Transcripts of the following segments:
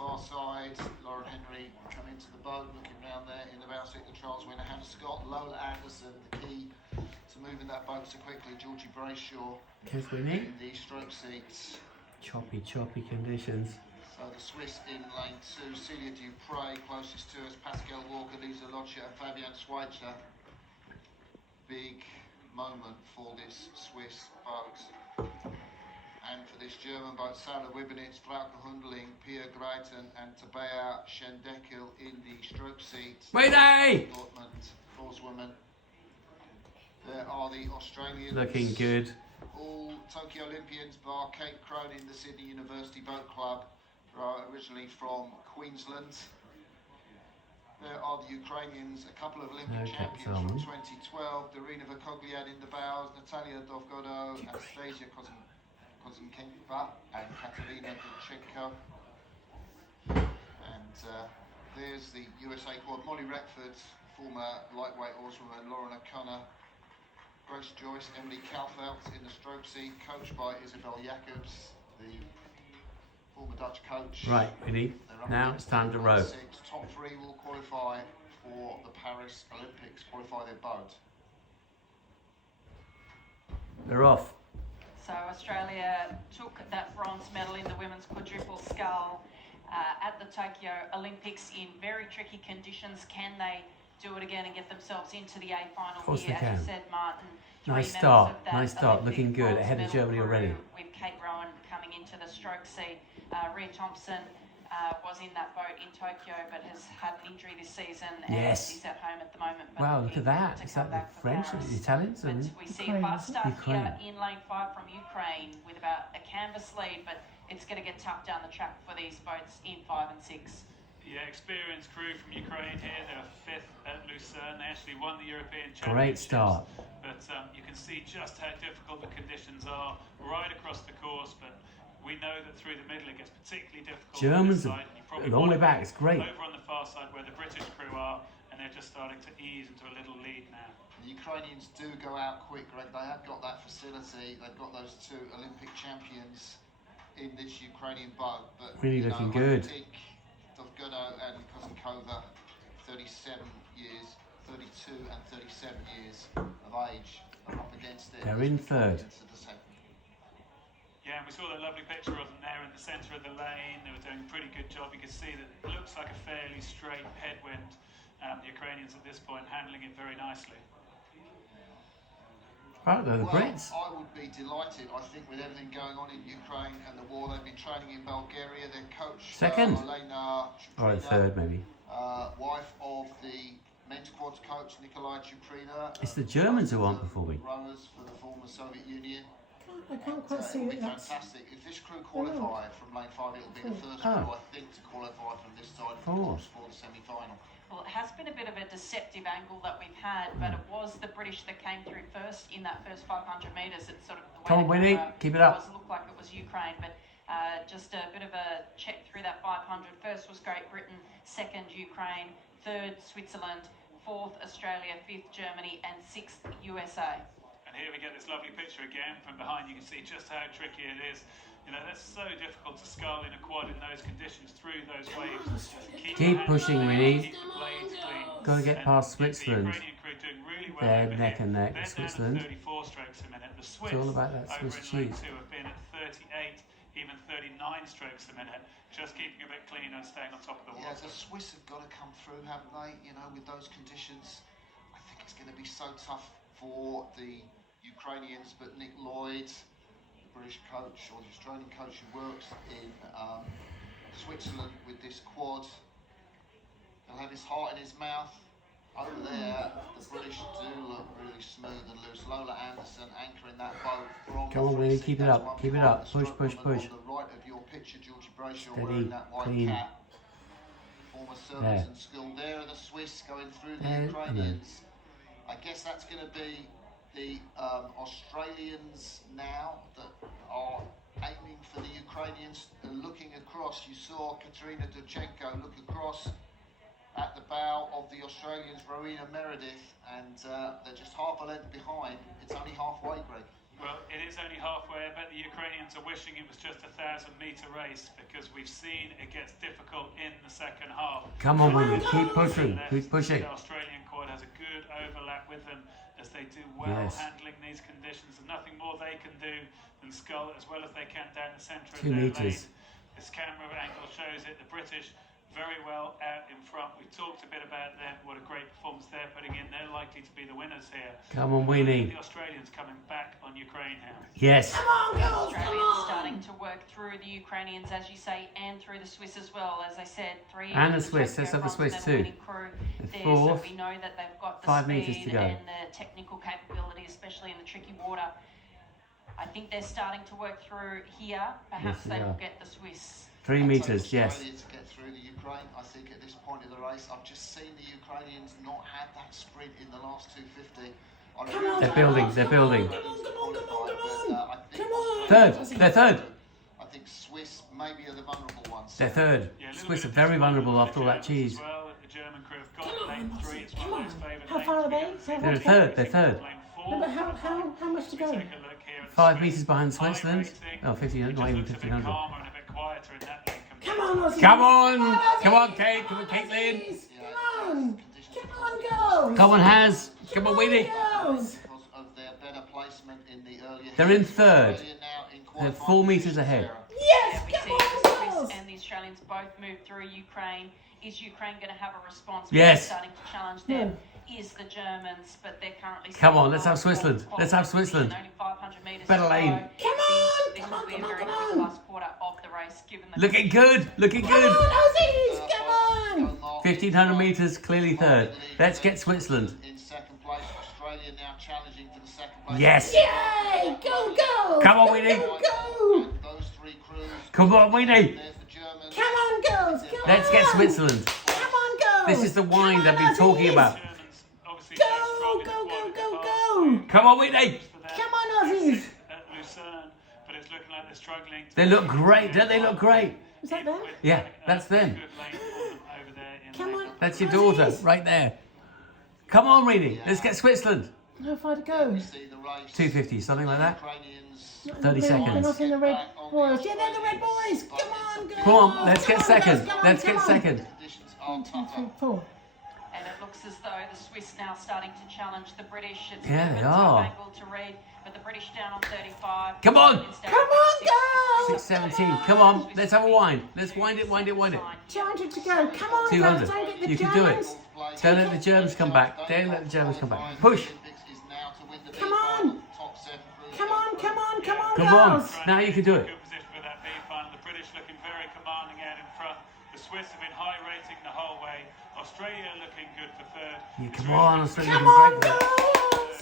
far side, Lauren Henry come into the boat, looking round there in the bow seat, the trials winner Hannah Scott, Lola Anderson, the key to moving that boat so quickly, Georgie Brayshaw in the stroke seats. Choppy conditions. So the Swiss in lane 2, Celia Dupre, closest to us, Pascal Walker, Lisa Lodger and Fabian Schweitzer. Big moment for this Swiss boat. And for this German boat, Sarah Wibbenitz, Frauke Hundling, Pia Greiten and Tabea Schendeckel in the stroke seat. Dortmund, Forswoman. There are the Australians. Looking good. All Tokyo Olympians bar Kate Cronin, the Sydney University Boat Club, originally from Queensland. There are the Ukrainians, a couple of Olympic champions from 2012, Darina Vakogliad in the bows, Natalia Dovgodo, Anastasia Kozinkenva and Katerina Dulchenko. And there's the USA quad, Molly Retford, former lightweight oarswoman, Lauren O'Connor, Grace Joyce, Emily Kalfelt in the stroke seat, coached by Isabel Jacobs, the former Dutch coach. Right, ready? Now it's time to row. Top 3 will qualify for the Paris Olympics, qualify their boat. They're off. So Australia took that bronze medal in the women's quadruple scull at the Tokyo Olympics in very tricky conditions. Can they do it again and get themselves into the A final? Of course they can. As you said, Martin. Nice start, looking good, ahead of Germany already. With Kate Rowan coming into the stroke seat. Rhea Thompson was in that boat in Tokyo but has had an injury this season and is at home at the moment. But wow, look at that. Is that the French, the Italians? But we see a fast start here in lane 5 from Ukraine with about a canvas lead, but it's going to get tough down the track for these boats in 5 and 6. Yeah, experienced crew from Ukraine here. They're 5th at Lucerne. They actually won the European Championships. Great start. But you can see just how difficult the conditions are right across the course. But we know that through the middle it gets particularly difficult. Germans are a long way back. It's great. Over on the far side where the British crew are, and they're just starting to ease into a little lead now. The Ukrainians do go out quick, Greg. They have got that facility. They've got those 2 Olympic champions in this Ukrainian boat. But really looking good. I think Dovgodo and Kozenkova, 37 years, 32 and 37 years of age, are up against it. They're in 3rd. Yeah, and we saw that lovely picture of them there in the centre of the lane. They were doing a pretty good job. You can see that it looks like a fairly straight headwind. The Ukrainians at this point handling it very nicely. Right, they're the Brits. I would be delighted, I think, with everything going on in Ukraine and the war. They've been training in Bulgaria. Their coach, 2nd? Elena Or 3rd, maybe. Wife of the men's quads coach, Nikolai Chuprina. It's the Germans who aren't performing. Rowers for the former Soviet Union. I can't quite see it. It'll be fantastic. If this crew qualify from lane 5, it'll be the first crew, I think, to qualify from this side of the course for the semi-final. Well, it has been a bit of a deceptive angle that we've had, but it was the British that came through first in that first 500 metres. It's sort of the way Come on, Winnie, keep it up. It looked like it was Ukraine, but just a bit of a check through that 500. First was Great Britain, 2nd Ukraine, 3rd Switzerland, 4th Australia, 5th Germany, and 6th USA. And here we get this lovely picture again from behind. You can see just how tricky it is. You know, that's so difficult to scull in a quad in those conditions through those waves. Keep pushing, really. Keep the blades clean. Got to get past Switzerland. The Ukrainian crew doing really well. They're neck and neck. They're Switzerland. down at 34 strokes a minute. The Swiss, it's all about that Swiss over in lane cheese. 2, have been at 38, even 39 strokes a minute. Just keeping a bit cleaner and staying on top of the water. Yeah, the Swiss have got to come through, haven't they? You know, with those conditions, I think it's going to be so tough for the Ukrainians, but Nick Lloyd, the British coach or the Australian coach who works in Switzerland with this quad, he'll have his heart in his mouth. Over there, the British do look really smooth and loose. Lola Anderson anchoring that boat from Come on, Winnie, keep it up, keep it up. Push, push, push. On the right of your picture, Georgie Brayshaw Steady, wearing that white clean. cap. Former Surbiton school. There are the Swiss going through the Ukrainians. I guess that's going to be the Australians now that are aiming for the Ukrainians. Looking across, you saw Katerina Dulchenko look across at the bow of the Australians, Rowena Meredith, and they're just half a length behind. It's only halfway, Greg. Well, it is only halfway. I bet the Ukrainians are wishing it was just a 1,000-metre race, because we've seen it gets difficult in the second half. Come on, Winnie, keep pushing, keep pushing. The Australian quad has a good overlap with them as they do well handling these conditions. There's nothing more they can do than scull as well as they can down the centre of 2 their metres. lane. This camera angle shows it. The British very well out in front. We've talked a bit about them, what a great performance they're putting in. They're likely to be the winners here. Come on, Winnie. The Australians coming back on Ukraine now. Yes. Come on, girls, come Australians on. starting to work through the Ukrainians, as you say, and through the Swiss as well. As I said, three And the of Swiss. Tokyo Let's have the bronze Swiss medal too. winning crew there, Fourth. so we know that they've got the 5 metres speed to go. and the technical capability, especially in the tricky water. I think they're starting to work through here. Perhaps they they will are. get the Swiss. 3 metres, yes. Australia to get through the Ukraine. I think at this point of the race, I've just seen the Ukrainians not have that sprint in the last 250. Come on, They're building, they're building. Come on, come on, come on, come on. Come on. Third, they're third. I think Swiss maybe are the vulnerable ones. They're third. Yeah, a little Swiss bit are of very disappointment vulnerable for after all that Germans cheese. as well. The German crew have got Come on, lane 3. Aussie, It's come one on. of those favourite How lanes far are to they? go. So They're what's third, that? they're third. Lane No, 4. but how much to We go? take a look here at the 5 Swiss. metres behind High Switzerland. rating. Oh, 1500, It not just even looks a bit 1500. calmer and a bit quieter in that lane compared Come on, Aussie. Come on! Aussie. Come on, Kate. Come on, Caitlin. Aussies. Come on. Come on, girls. Come on, Haz. Come on, Winnie. Girls. Because of their better placement in the earlier They're in heats. third. Australia now in They're qualifying 4 metres position, ahead. Sarah. Yes, We come see on, the girls. Swiss and the Australians both move through Ukraine. Is Ukraine going to have a response? Yes. Starting to challenge them. Is the Germans, but they're currently. Come on, still let's have in fourth Switzerland. Let's have qualifying Switzerland. position, Only 500 metres Better to go. lane. Come on, This come will on, be come a on, very come quick on. last quarter of the race, given the. Looking good. Looking Come good. on, Aussies. Come on. 1500 metres, clearly third. Let's get Switzerland. In second place, Australia now challenging for the second place. Yes. Yay! Go, go. Come on, Go, Winnie. Go, go. And those three crews. Come on, Winnie. There's the Germans. Come on, girls. Come Let's on. get Switzerland. Come on, girls. This is the wine Come they've on, been talking Aussies. about. Germans obviously Go, so strong in go, the go, quad, go, fast go. Come on, Winnie. for them. Come on, Aussies. At Lucerne, but it's looking like they're struggling. They look great. Don't they look great? Was that there? Yeah, that's them. Good lane for them over there in Come lane on. That's your daughter right there. Come on, Reedy. Let's get Switzerland. How far to go? See the race. 250, something like that. Ukrainians. 30 They're seconds. not in the red boys. Yeah, they're the red boys. Come on, girls. Come on, let's get Come on, second. girls. Come on, Let's come get on. second. Conditions are 1, 2, tougher. 3, 4. And it looks as though the Swiss now starting to challenge the British. It's Yeah, a they bit of a are. tough angle to read, but the British down on 35. Come on. Instead Come of on, 6, girls. 617. Come on, let's have a wind. Let's wind it, wind it, wind it. 200 to go. Come on, 200. girls. Don't get the You can do it. Germans. Don't let the Germans come back. Don't let the Germans come back. Push. Come on. Come on, come on, come on, Come on. girls. Now you can do it. Good position for that B final. The British looking very commanding out in front. The Swiss have been high rating the whole way. Australia looking good for third. Yeah, come on, Australia Come looking on, great. girls.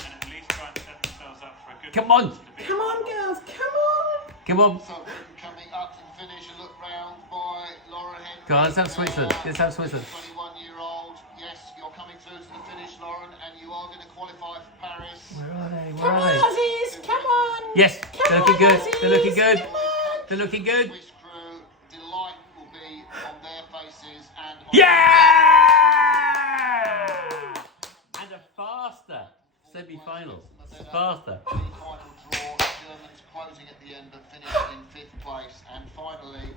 And at least try and set themselves up for a good Come on. position to be Come on, girls. Come on. Come on. So coming up to the finish, a look round by Laura Henry. Go on, let's have Switzerland. Let's have Switzerland. 21-year-old. Yes, you're coming through to the finish, Lauren, and you are going to qualify for Paris. Where are they? Where Come are on, they? Aussies. Come on. Yes, Come they're looking on, good. Aussies. They're looking good. Come on. They're looking good. Swiss crew, delight will be on their faces and on Yeah! And a faster semi-final. Faster. the final draw. Germans closing at the end, but finished in 5th place. And finally,